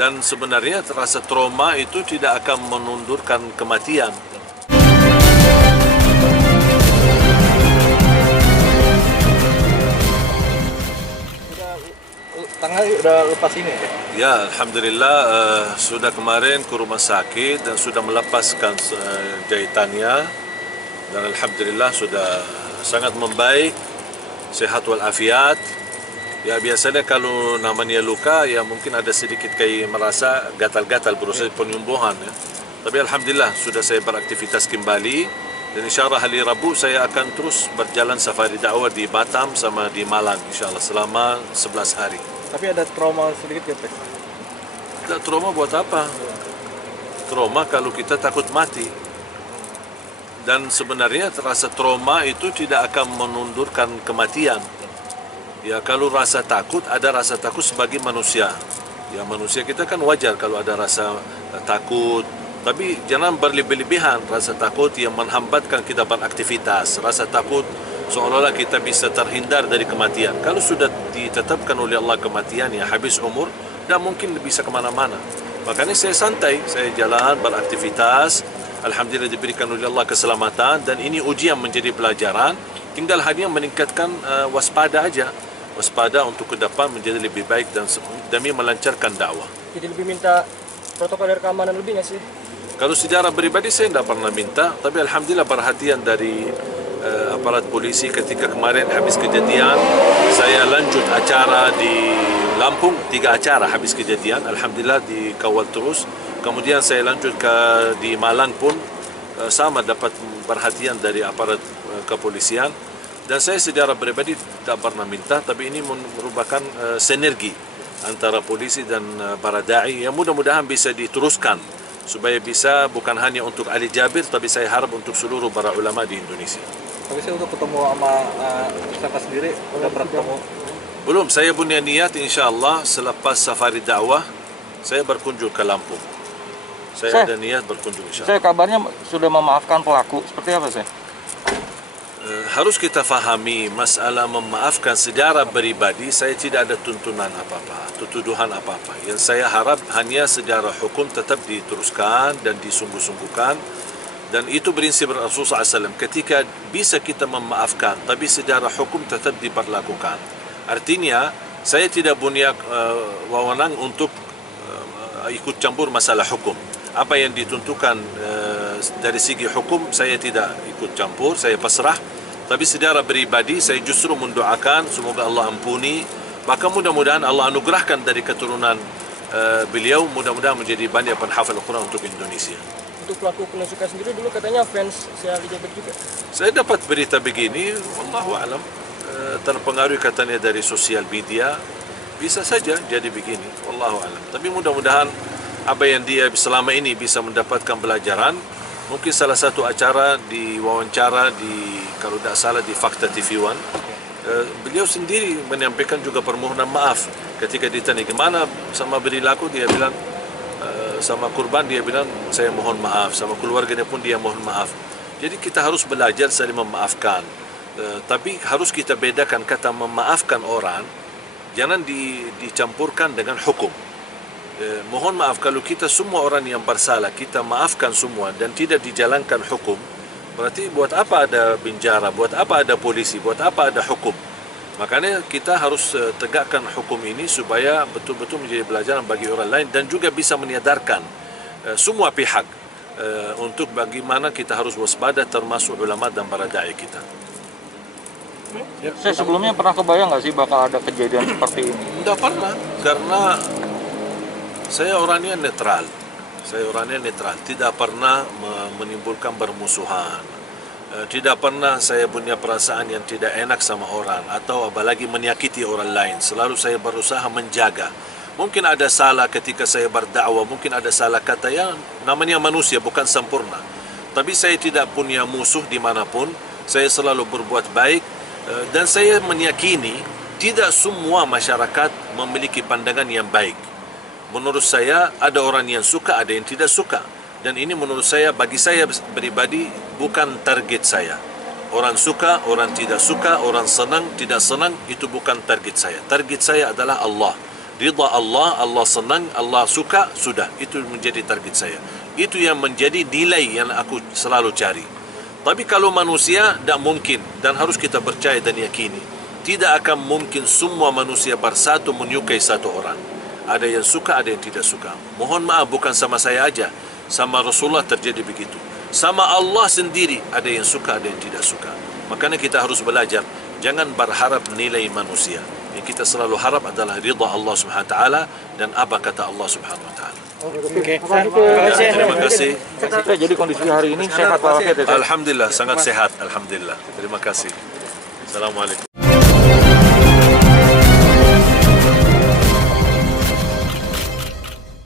Dan sebenarnya rasa trauma itu tidak akan menundurkan kematian. Tangan udah lepas ini ya? Ya, Alhamdulillah sudah kemarin ke rumah sakit dan sudah melepaskan jahitannya. Dan Alhamdulillah sudah sangat membaik, sehat walafiat. Ya biasanya kalau namanya luka ya mungkin ada sedikit kayak merasa gatal-gatal proses penyembuhan ya. Tapi Alhamdulillah sudah saya beraktivitas kembali dan insyaAllah hari Rabu saya akan terus berjalan safari dakwah di Batam sama di Malang insyaAllah selama 11 hari. Tapi ada trauma sedikit ya, Pak? Tak trauma buat apa? Trauma kalau kita takut mati. Dan sebenarnya rasa trauma itu tidak akan menundurkan kematian. Ya kalau rasa takut, ada rasa takut sebagai manusia. Ya manusia kita kan wajar kalau ada rasa takut. Tapi jangan berlebih-lebihan rasa takut yang menghambatkan kita beraktivitas. Rasa takut seolah-olah kita bisa terhindar dari kematian. Kalau sudah ditetapkan oleh Allah kematian yang habis umur, dan mungkin bisa kemana-mana. Makanya saya santai, saya jalan beraktivitas. Alhamdulillah diberikan oleh Allah keselamatan dan ini ujian menjadi pelajaran. Tinggal hanya meningkatkan waspada aja. Waspada untuk ke depan menjadi lebih baik dan demi melancarkan dakwah. Jadi lebih minta protokol dari keamanan lebih nggak sih? Kalau secara pribadi saya tidak pernah minta, tapi Alhamdulillah perhatian dari aparat polisi ketika kemarin habis kejadian. Saya lanjut acara di Lampung, 3 acara habis kejadian. Alhamdulillah dikawal terus. Kemudian saya lanjut di Malang pun sama dapat perhatian dari aparat kepolisian. Dan saya secara pribadi tak pernah minta, tapi ini merupakan sinergi antara polisi dan para da'i yang mudah-mudahan bisa diteruskan supaya bisa bukan hanya untuk Ali Jabir, tapi saya harap untuk seluruh para ulama di Indonesia. Tapi saya untuk ketemu sama Mustafa sendiri, udah pernah ketemu? Belum, saya punya niat insyaAllah selepas safari dakwah, saya berkunjung ke Lampung. Saya ada niat berkunjung insyaAllah. Saya kabarnya sudah memaafkan pelaku, seperti apa sih? Harus kita fahami masalah memaafkan secara pribadi, saya tidak ada tuntunan apa-apa, tuduhan apa-apa. Yang saya harap hanya secara hukum tetap diteruskan dan disungguh-sungguhkan. Dan itu prinsip Rasulullah SAW. Ketika bisa kita memaafkan, tapi secara hukum tetap diperlakukan. Artinya, saya tidak punya wewenang untuk ikut campur masalah hukum. Apa yang ditentukan dari segi hukum, saya tidak ikut campur, saya pasrah. Tapi secara pribadi, saya justru mendoakan semoga Allah ampuni. Maka mudah-mudahan Allah anugerahkan dari keturunan beliau, mudah-mudahan menjadi banyak penghafal Al-Quran untuk Indonesia. Untuk pelaku penusukan sendiri dulu katanya fans si Ali Jabir juga. Saya dapat berita begini, wallahu alam, terpengaruh katanya dari sosial media, bisa saja jadi begini, wallahu alam. Tapi mudah-mudahan apa yang dia selama ini bisa mendapatkan pelajaran. Mungkin salah satu acara di wawancara di kalau tidak salah di Fakta TV One, beliau sendiri menyampaikan juga permohonan maaf ketika ditanya gimana sama perilaku, dia bilang sama kurban, dia bilang saya mohon maaf, sama keluarganya pun dia mohon maaf. Jadi kita harus belajar saling memaafkan, tapi harus kita bedakan kata memaafkan orang, jangan dicampurkan dengan hukum. Mohon maaf kalau kita semua orang yang bersalah kita maafkan semua dan tidak dijalankan hukum, berarti buat apa ada penjara, buat apa ada polisi, buat apa ada hukum. Makanya kita harus tegakkan hukum ini supaya betul-betul menjadi pelajaran bagi orang lain dan juga bisa menyadarkan semua pihak untuk bagaimana kita harus waspada termasuk ulama dan para da'i kita. Saya sebelumnya pernah kebayang nggak sih bakal ada kejadian seperti ini? Tidak pernah, karena saya orangnya netral. Saya orangnya netral, tidak pernah menimbulkan bermusuhan. Tidak pernah saya punya perasaan yang tidak enak sama orang atau apalagi menyakiti orang lain. Selalu saya berusaha menjaga. Mungkin ada salah ketika saya berdakwah, mungkin ada salah kata, yang namanya manusia bukan sempurna. Tapi saya tidak punya musuh dimanapun. Saya selalu berbuat baik dan saya meyakini tidak semua masyarakat memiliki pandangan yang baik. Menurut saya ada orang yang suka, ada yang tidak suka. Dan ini menurut saya, bagi saya pribadi, bukan target saya. Orang suka, orang tidak suka, orang senang, tidak senang, itu bukan target saya. Target saya adalah Allah. Ridha Allah, Allah senang, Allah suka, sudah. Itu menjadi target saya. Itu yang menjadi nilai yang aku selalu cari. Tapi kalau manusia, tidak mungkin. Dan harus kita percaya dan yakini. Tidak akan mungkin semua manusia bersatu menyukai satu orang. Ada yang suka, ada yang tidak suka. Mohon maaf, bukan sama saya aja. Sama Rasulullah terjadi begitu. Sama Allah sendiri, ada yang suka, ada yang tidak suka. Makanya kita harus belajar. Jangan berharap nilai manusia. Yang kita selalu harap adalah ridha Allah Subhanahu Wa Taala dan apa kata Allah Subhanahu Wa Taala. Oke. Terima kasih. Jadi kondisi hari ini sehat walafiat ya? Alhamdulillah sangat sehat. Alhamdulillah. Terima kasih. Assalamualaikum.